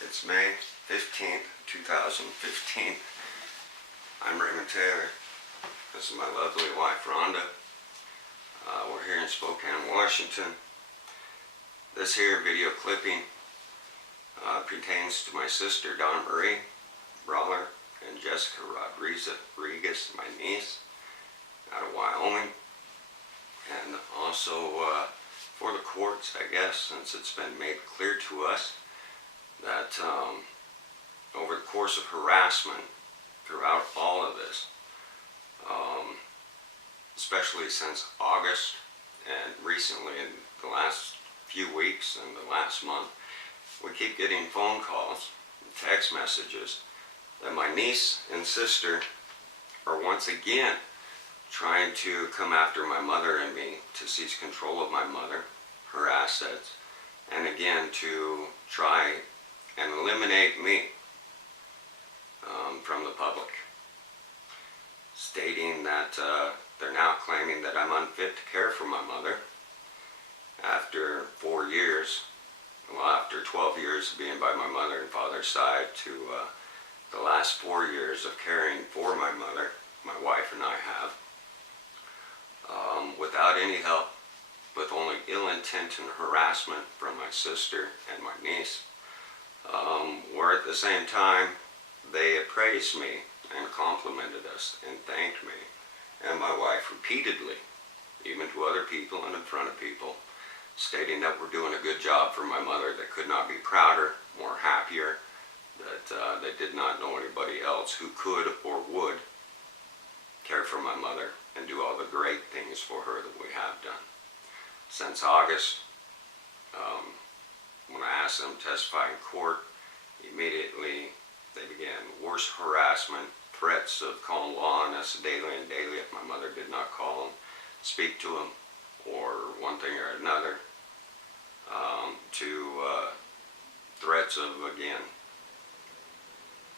It's May 15th, 2015. I'm Raymond Taylor. This is my lovely wife, Rhonda. We're here in Spokane, Washington. This here video clipping pertains to my sister, Donna Marie Brawler, and Jessica Rodriguez, my niece, out of Wyoming. And also for the courts, I guess, since it's been made clear to us that over the course of harassment throughout all of this, especially since August and recently in the last few weeks and the last month, we keep getting phone calls and text messages that my niece and sister are once again trying to come after my mother and me to seize control of my mother, her assets, and again to try and eliminate me from the public, stating that they're now claiming that I'm unfit to care for my mother after 4 years, well, after 12 years of being by my mother and father's side to the last 4 years of caring for my mother, my wife and I have, without any help, with only ill-intentioned harassment from my sister and my niece, where at the same time they appraised me and complimented us and thanked me and my wife repeatedly, even to other people and in front of people, stating that we're doing a good job for my mother, that could not be prouder, more happier, that they did not know anybody else who could or would care for my mother and do all the great things for her that we have done. Since August, when I asked them to testify in court, immediately they began worse harassment, threats of calling law on us daily and daily if my mother did not call and speak to them, or one thing or another, to threats of, again,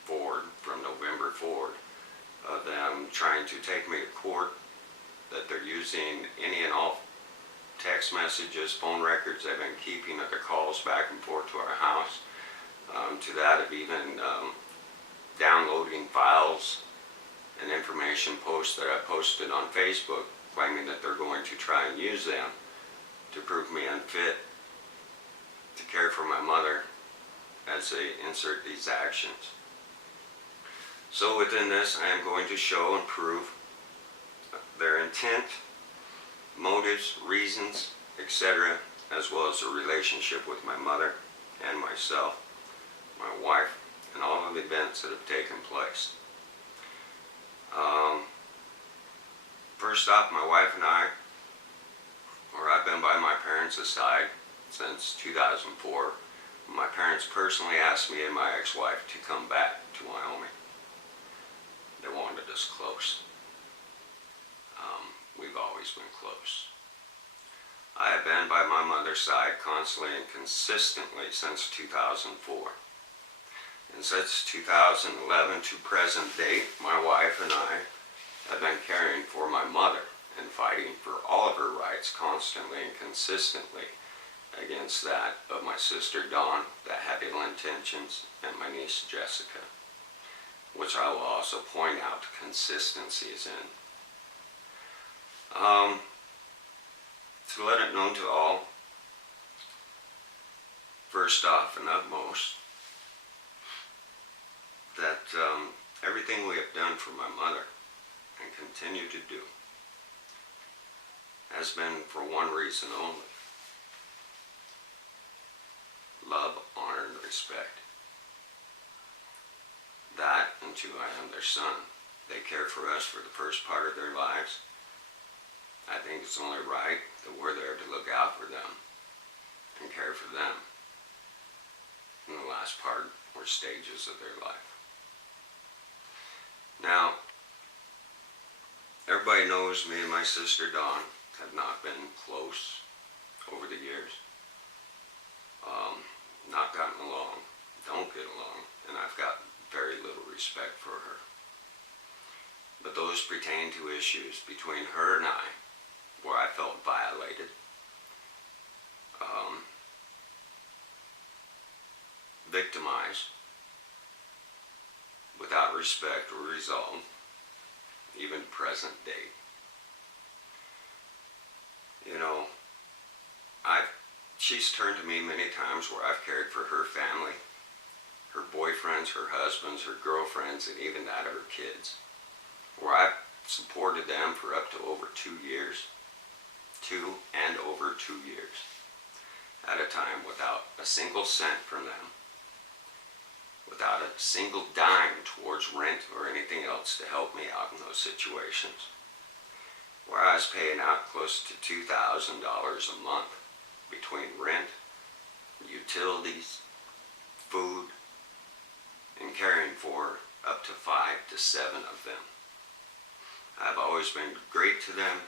from November forward, of them trying to take me to court, that they're using any and all text messages, phone records they've been keeping of their calls back and forth to our house, to that of even downloading files and information posts that I posted on Facebook, claiming that they're going to try and use them to prove me unfit to care for my mother as they insert these actions. So within this, I am going to show and prove their intent, motives, reasons, etc., as well as the relationship with my mother and myself, my wife, and all of the events that have taken place. First off, my wife and I've been by my parents' side since 2004. My parents personally asked me and my ex-wife to come back to Wyoming. They wanted us close. We've always been close. I have been by my mother's side constantly and consistently since 2004. And since 2011 to present date, my wife and I have been caring for my mother and fighting for all of her rights constantly and consistently against that of my sister Dawn that had ill intentions and my niece Jessica, which I will also point out consistencies in. To let it known to all, first off and utmost, that everything we have done for my mother and continue to do has been for one reason only: love, honor, and respect. That, and two, I am their son. They care for us for the first part of their lives. I think it's only right that we're there to look out for them and care for them in the last part or stages of their life. Now, everybody knows me and my sister Dawn have not been close over the years. Not gotten along, don't get along, and I've got very little respect for her. But those pertain to issues between her and I, where I felt violated. victimized without respect or resolve, even present day. You know, she's turned to me many times where I've cared for her family, her boyfriends, her husbands, her girlfriends, and even that of her kids, where I've supported them for up to over 2 years, 2 and over 2 years at a time, without a single cent from them, without a single dime towards rent or anything else to help me out in those situations, where I was paying out close to $2,000 a month between rent, utilities, food, and caring for up to 5 to 7 of them. I've always been great to them,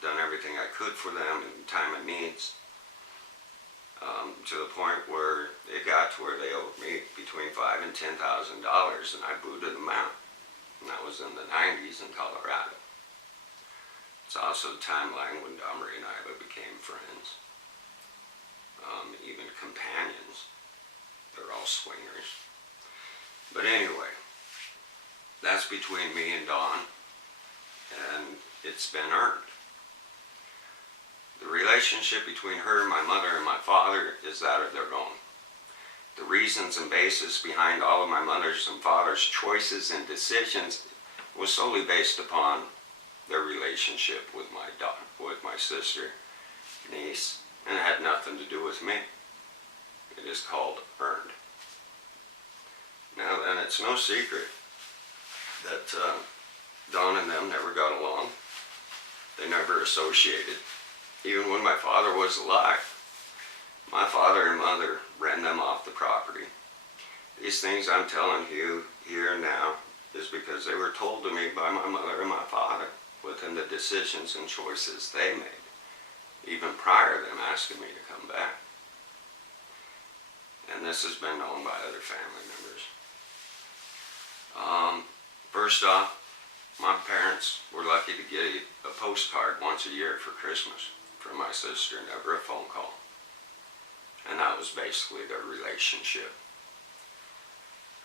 done everything I could for them in time of needs, to the point where it got to where they owed me between $5,000 and $10,000, and I booted them out. And that was in the 90s in Colorado. It's also the timeline when Domry and I became friends, even companions. They're all swingers. But anyway, that's between me and Dawn, and it's been earned. The relationship between her, my mother, and my father is that of their own. The reasons and basis behind all of my mother's and father's choices and decisions was solely based upon their relationship with my sister, niece, and it had nothing to do with me. It is called earned. Now, and it's no secret that Dawn and them never got along. They never associated. Even when my father was alive, my father and mother ran them off the property. These things I'm telling you here and now is because they were told to me by my mother and my father within the decisions and choices they made, even prior to them asking me to come back. And this has been known by other family members. First off, my parents were lucky to get a postcard once a year for Christmas from my sister, never a phone call. And that was basically their relationship.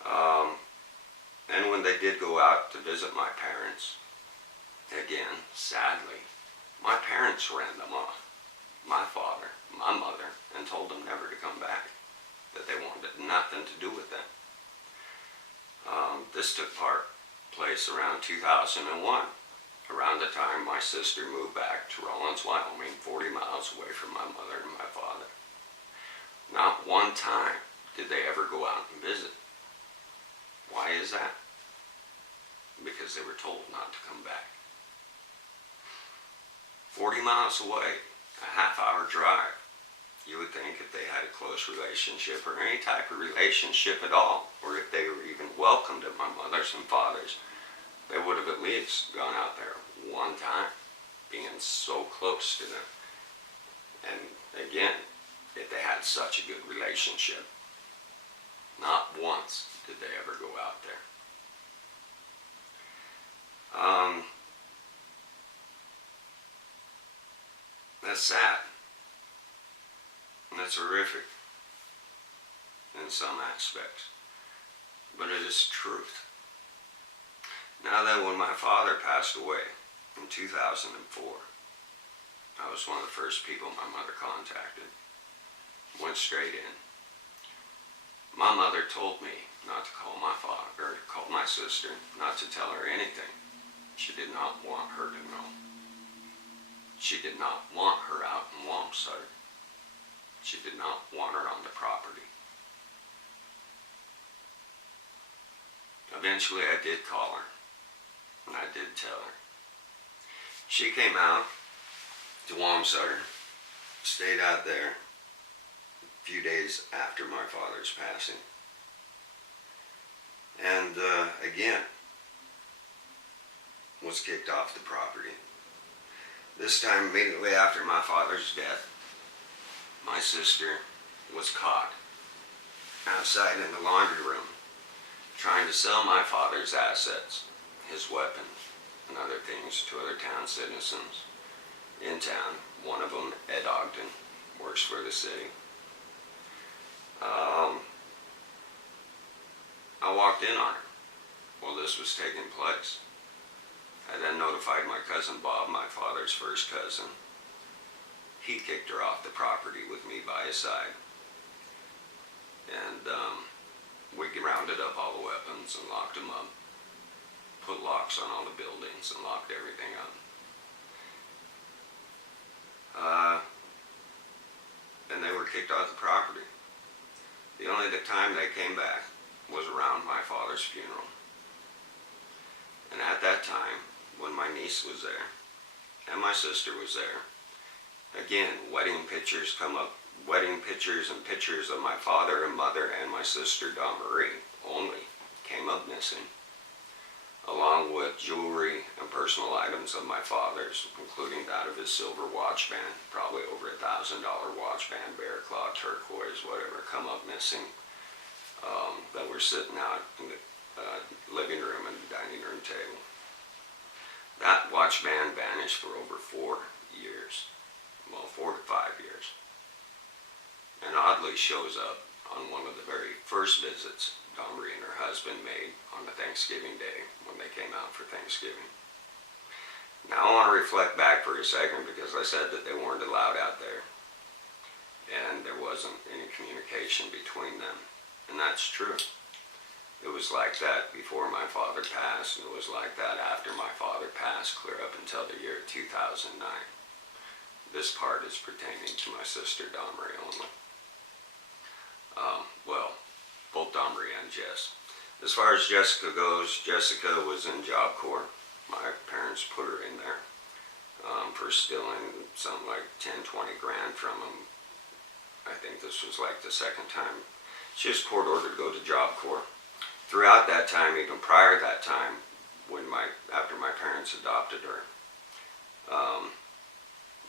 And when they did go out to visit my parents, again, sadly, my parents ran them off. My father, my mother, and told them never to come back, that they wanted nothing to do with them. This took place around 2001, around the time my sister moved back to Rawlins, Wyoming, 40 miles away from my mother and my father. Not one time did they ever go out and visit. Why is that? Because they were told not to come back. 40 miles away, a half-hour drive. You would think if they had a close relationship or any type of relationship at all, or if they were even welcomed at my mother's and father's, they would have at least gone out there one time, being so close to them. And again, if they had such a good relationship, not once did they ever go out there. That's sad. And that's horrific in some aspects. But it is truth. Now then, when my father passed away in 2004, I was one of the first people my mother contacted. Went straight in. My mother told me not to call my father, or call my sister, not to tell her anything. She did not want her to know. She did not want her out in Wamsutter. She did not want her on the property. Eventually I did call her, and I did tell her. She came out to Wamsutter, stayed out there a few days after my father's passing. And again, was kicked off the property. This time immediately after my father's death, my sister was caught outside in the laundry room trying to sell my father's assets, his weapons, and other things to other town citizens in town. One of them, Ed Ogden, works for the city. walked in on her while this was taking place. I then notified my cousin Bob, my father's first cousin. He kicked her off the property with me by his side. And we rounded up all the weapons and locked them up. Put locks on all the buildings and locked everything up. And they were kicked off the property. The only time they came back was around my father's funeral. And at that time, when my niece was there, and my sister was there, again, wedding pictures come up, wedding pictures and pictures of my father and mother and my sister Dawn Marie only came up missing, along with jewelry and personal items of my father's, including that of his silver watch band, probably over $1,000 watch band, bear claw, turquoise, whatever, come up missing, that were sitting out in the living room and dining room table. That watch band vanished for over 4 years. Well, 4 to 5 years. And oddly shows up on one of the very first visits Dawn Marie and her husband made on the Thanksgiving day when they came out for Thanksgiving. Now I want to reflect back for a second, because I said that they weren't allowed out there and there wasn't any communication between them. And that's true. It was like that before my father passed, and it was like that after my father passed, clear up until the year 2009. This part is pertaining to my sister Dawn Marie only. Well, both Dawn Marie and Jess. As far as Jessica goes, Jessica was in Job Corps. My parents put her in there for stealing something like 10-20 grand from them. I think this was like the second time. She was court ordered to go to Job Corps. Throughout that time, even prior to that time, after my parents adopted her,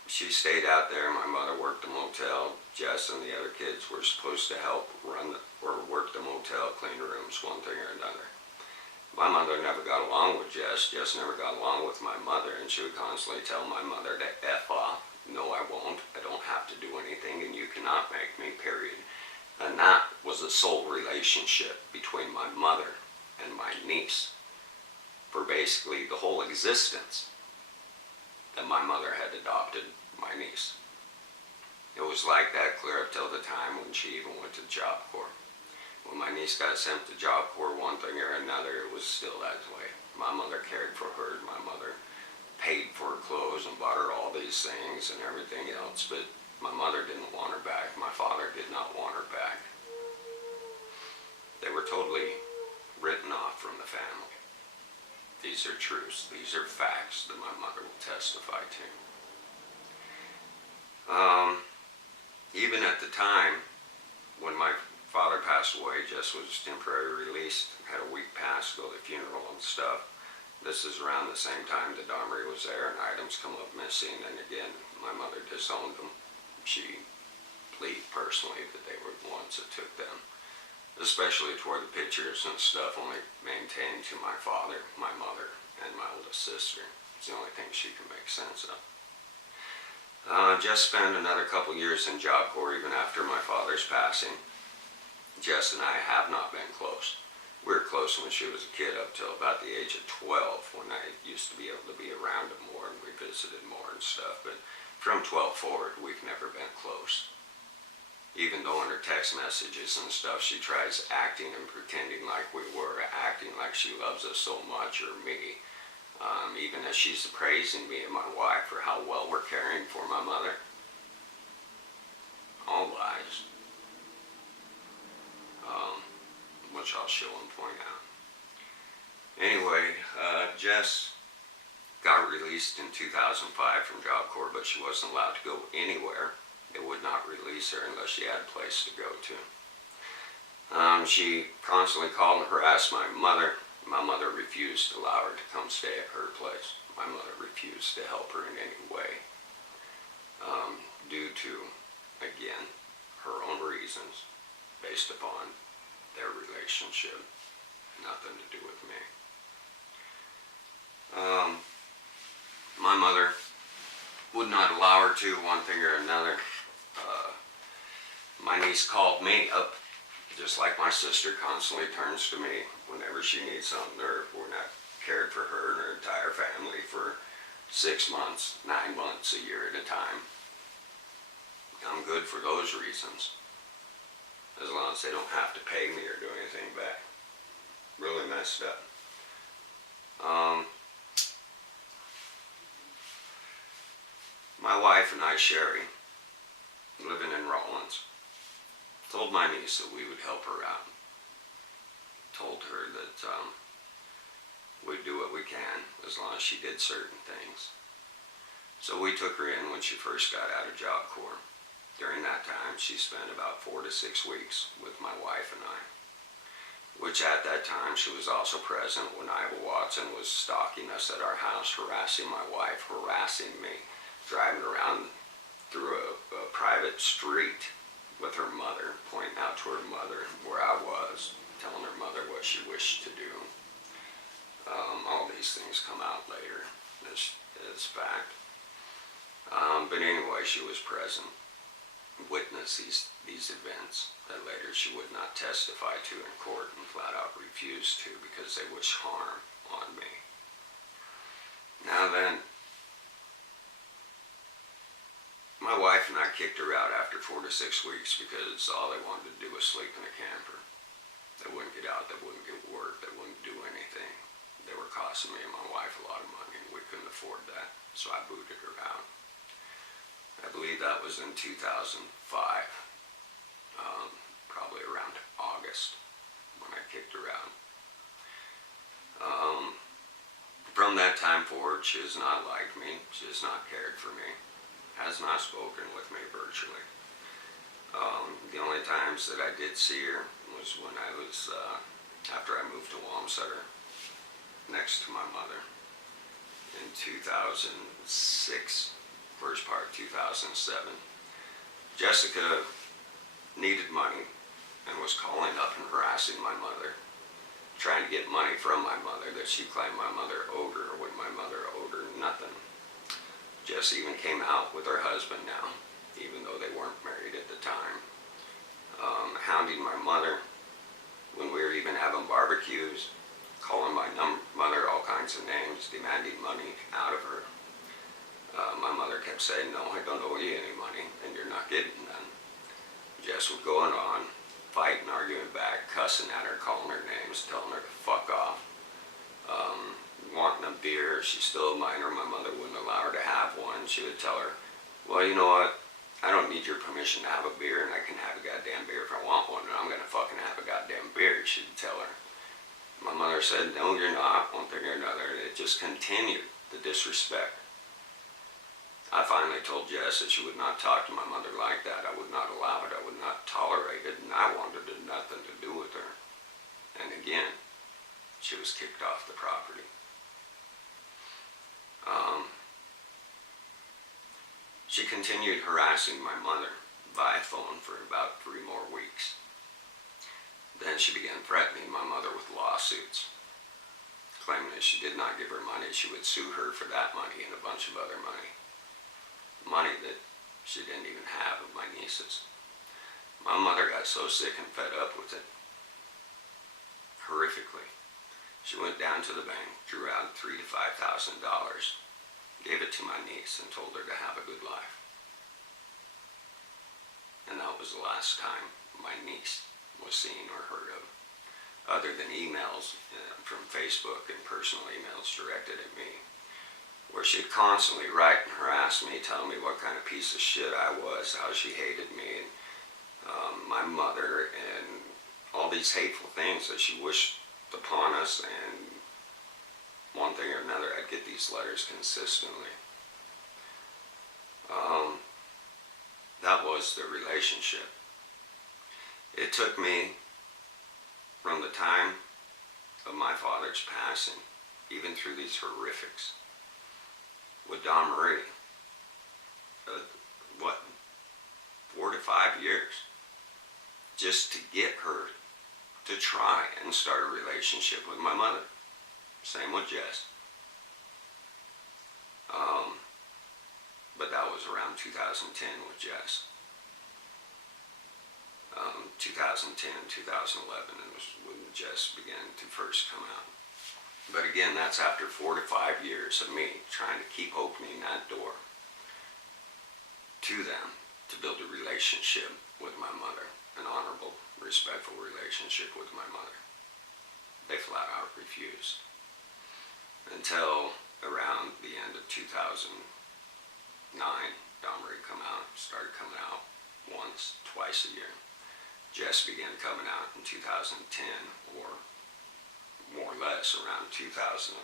she stayed out there. My mother worked the motel. Jess and the other kids were supposed to help run or work the motel, clean rooms, one thing or another. My mother never got along with Jess. Jess never got along with my mother, and she would constantly tell my mother to F off. No, I won't. I don't have to do anything, and you cannot make me, period. And that was the sole relationship between my mother and my niece for basically the whole existence that my mother had adopted my niece. It was like that clear up till the time when she even went to Job Corps. When my niece got sent to Job Corps, one thing or another, it was still that way. My mother cared for her. My mother paid for her clothes and bought her all these things and everything else, but my mother didn't want her back. My father did not want her back. They were totally written off from the family. These are truths. These are facts that my mother will testify to. Even at the time when my father passed away, Jess was temporarily released, had a week pass to go to the funeral and stuff. This is around the same time that Dawn Marie was there and items come up missing, and again, my mother disowned them. She believed personally that they were the ones that took them, especially toward the pictures and stuff only maintained to my father, my mother, and my oldest sister. It's the only thing she could make sense of. Jess spent another couple years in Job Corps even after my father's passing. Jess and I have not been close. We were close when she was a kid up till about the age of 12, when I used to be able to be around him more and we visited more and stuff. But from 12 forward, we've never been close. Even though in her text messages and stuff, she tries acting and pretending like we were, acting like she loves us so much, or me. Even as she's praising me and my wife for how well we're caring for my mother. All lies. Which I'll show and point out. Anyway, Jess got released in 2005 from Job Corps, but she wasn't allowed to go anywhere. They would not release her unless she had a place to go to. She constantly called and harassed my mother. My mother refused to allow her to come stay at her place. My mother refused to help her in any way, due to, again, her own reasons based upon their relationship. Nothing to do with me. My mother would not allow her to, one thing or another. My niece called me up Just like my sister constantly turns to me whenever she needs something, or if we're not cared for her and her entire family for 6 months, 9 months, a year at a time. I'm good for those reasons, as long as they don't have to pay me or do anything back. Really messed up. My wife and I, Sherry, living in Rawlins, told my niece that we would help her out. Told her that we'd do what we can as long as she did certain things. So we took her in when she first got out of Job Corps. During that time, she spent about 4 to 6 weeks with my wife and I, which at that time she was also present when Ivy Watson was stalking us at our house, harassing my wife, harassing me, driving around through a private street with her mother, pointing out to her mother where I was, telling her mother what she wished to do. All these things come out later as fact. But anyway, she was present, witnessed these events that later she would not testify to in court and flat out refused to because they wish harm on me. Now then, my wife and I kicked her out after 4 to 6 weeks because all they wanted to do was sleep in a camper. They wouldn't get out, they wouldn't get work, they wouldn't do anything. They were costing me and my wife a lot of money and we couldn't afford that, so I booted her out. I believe that was in 2005, probably around August when I kicked her out. From that time forward, she has not liked me, she has not cared for me, has not spoken with me virtually. The only times that I did see her was when I was, after I moved to Wamsutter, next to my mother in 2006, first part 2007. Jessica needed money and was calling up and harassing my mother, trying to get money from my mother that she claimed my mother owed her when my mother owed her nothing. Jess even came out with her husband now, even though they weren't married at the time, hounding my mother when we were even having barbecues, calling my mother all kinds of names, demanding money out of her. My mother kept saying, no, I don't owe you any money, and you're not getting none. Jess would go on, fighting, arguing back, cussing at her, calling her names, telling her to fuck off. Wanting a beer, she's still a minor, my mother wouldn't allow her to have one. She would tell her, well, you know what, I don't need your permission to have a beer, and I can have a goddamn beer if I want one, and I'm gonna fucking have a goddamn beer, she'd tell her. My mother said, no, you're not, one thing or another, and it just continued, the disrespect. I finally told Jess that she would not talk to my mother like that. I would not allow it, I would not tolerate it, and I wanted nothing to do with her. And again, she was kicked off the property. She continued harassing my mother via phone for about 3 more weeks. Then she began threatening my mother with lawsuits, claiming that she did not give her money, she would sue her for that money and a bunch of other money. Money that she didn't even have of my nieces. My mother got so sick and fed up with it, horrifically. She went down to the bank, drew out $3,000 to $5,000, gave it to my niece and told her to have a good life. And that was the last time my niece was seen or heard of, other than emails from Facebook and personal emails directed at me, where she'd constantly write and harass me, telling me what kind of piece of shit I was, how she hated me, and my mother, and all these hateful things that she wished upon us. And one thing or another, I'd get these letters consistently. That was the relationship. It took me from the time of my father's passing, even through these horrifics, with Don Marie, 4 to 5 years, just to get her to try and start a relationship with my mother. Same with Jess. But that was around 2010 with Jess. 2011, 2010, 2011, and was when Jess began to first come out. But again, that's after 4 to 5 years of me trying to keep opening that door to them to build a relationship with my mother, an honorable, respectful relationship with my mother. They flat out refused. Until around the end of 2009, Domri started coming out once, twice a year. Jess began coming out in 2010, or more or less around 2011,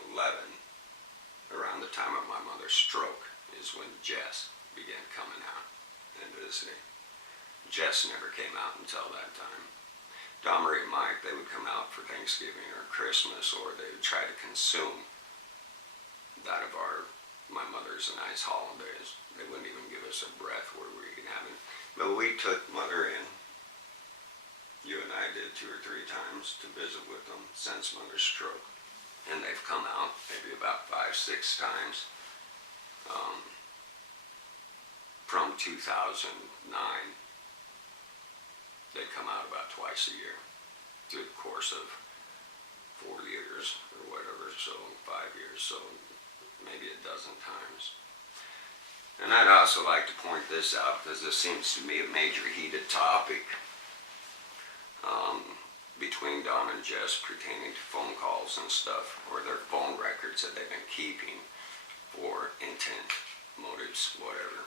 around the time of my mother's stroke, is when Jess began coming out and visiting. Jess never came out until that time. Domri and Mike, they would come out for Thanksgiving or Christmas, or they would try to consume that of my mother's and I's holidays. They wouldn't even give us a breath where we could have it. But we took Mother in. You and I did 2 or 3 times to visit with them since Mother's stroke. And they've come out maybe about 5, 6 times. From 2009, they'd come out about twice a year through the course of 4 years or whatever, so 5 years, so maybe a dozen times. And I'd also like to point this out because this seems to be a major heated topic between Don and Jess pertaining to phone calls and stuff, or their phone records that they've been keeping for intent, motives, whatever.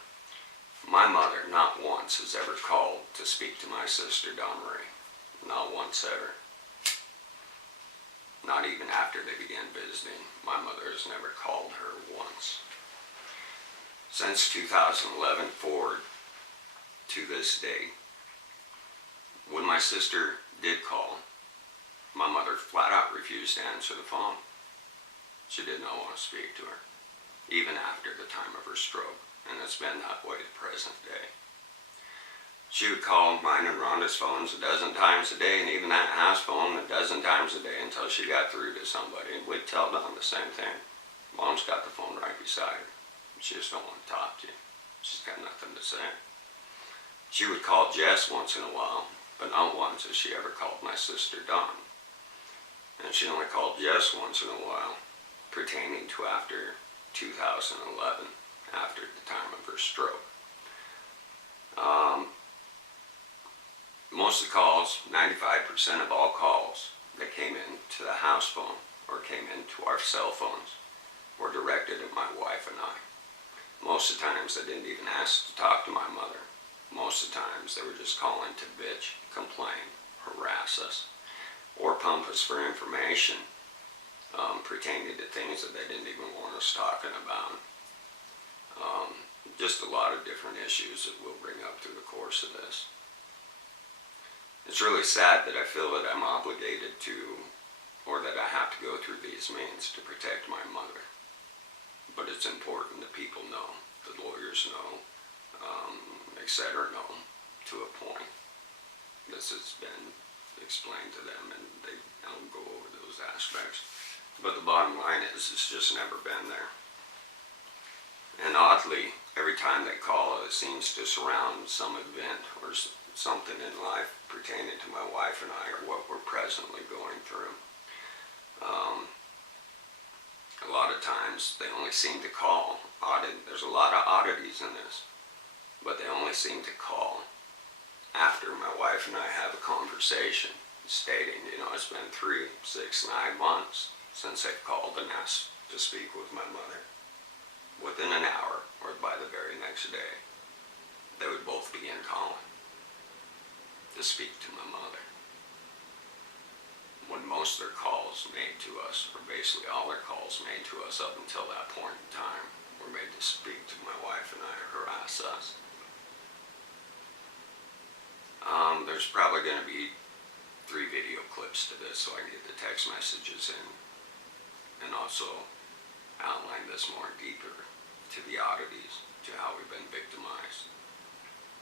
My mother not once has ever called to speak to my sister Don Marie. Not once ever. Not even after they began visiting. My mother has never called her once. Since 2011 forward to this day, when my sister did call, my mother flat out refused to answer the phone. She did not want to speak to her, even after the time of her stroke, and it's been that way to present day. She would call mine and Rhonda's phones a dozen times a day, and even that house phone a dozen times a day until she got through to somebody, and we'd tell Dawn the same thing. Mom's got the phone right beside her. She just don't want to talk to you. She's got nothing to say. She would call Jess once in a while, but not once has she ever called my sister Dawn. And she only called Jess once in a while, pertaining to after 2011, after the time of her stroke. Most of the calls, 95% of all calls that came in to the house phone or came into our cell phones were directed at my wife and I. Most of the times they didn't even ask to talk to my mother. Most of the times they were just calling to bitch, complain, harass us, or pump us for information pertaining to things that they didn't even want us talking about. Just a lot of different issues that we'll bring up through the course of this. It's really sad that I feel that I'm obligated to, or that I have to go through these means to protect my mother. But it's important that people know, the lawyers know, etc. know, to a point. This has been explained to them, and they don't go over those aspects. But the bottom line is, it's just never been there. And oddly, every time they call, it seems to surround some event or something in life pertaining to my wife and I, or what we're presently going through. A lot of times they only seem to call. There's a lot of oddities in this, but they only seem to call after my wife and I have a conversation stating, it's been 3, 6, 9 months since they've called and asked to speak with my mother. Within an hour, or by the very next day, they would both begin calling to speak to my mother. When most of their calls made to us, or basically all their calls made to us up until that point in time, were made to speak to my wife and I, or harass us. There's probably going to be 3 video clips to this, so I can get the text messages in, and also outline this more deeper to the oddities, to how we've been victimized,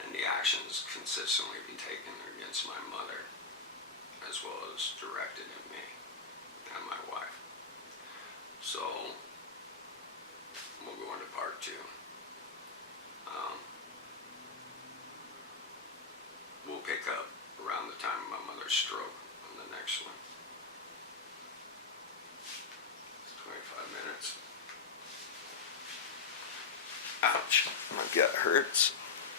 and the actions consistently be taken against my mother, as well as directed at me and my wife. So, we'll go into part 2. We'll pick up around the time of my stroke on the next one. It's 25 minutes. Ouch, my gut hurts.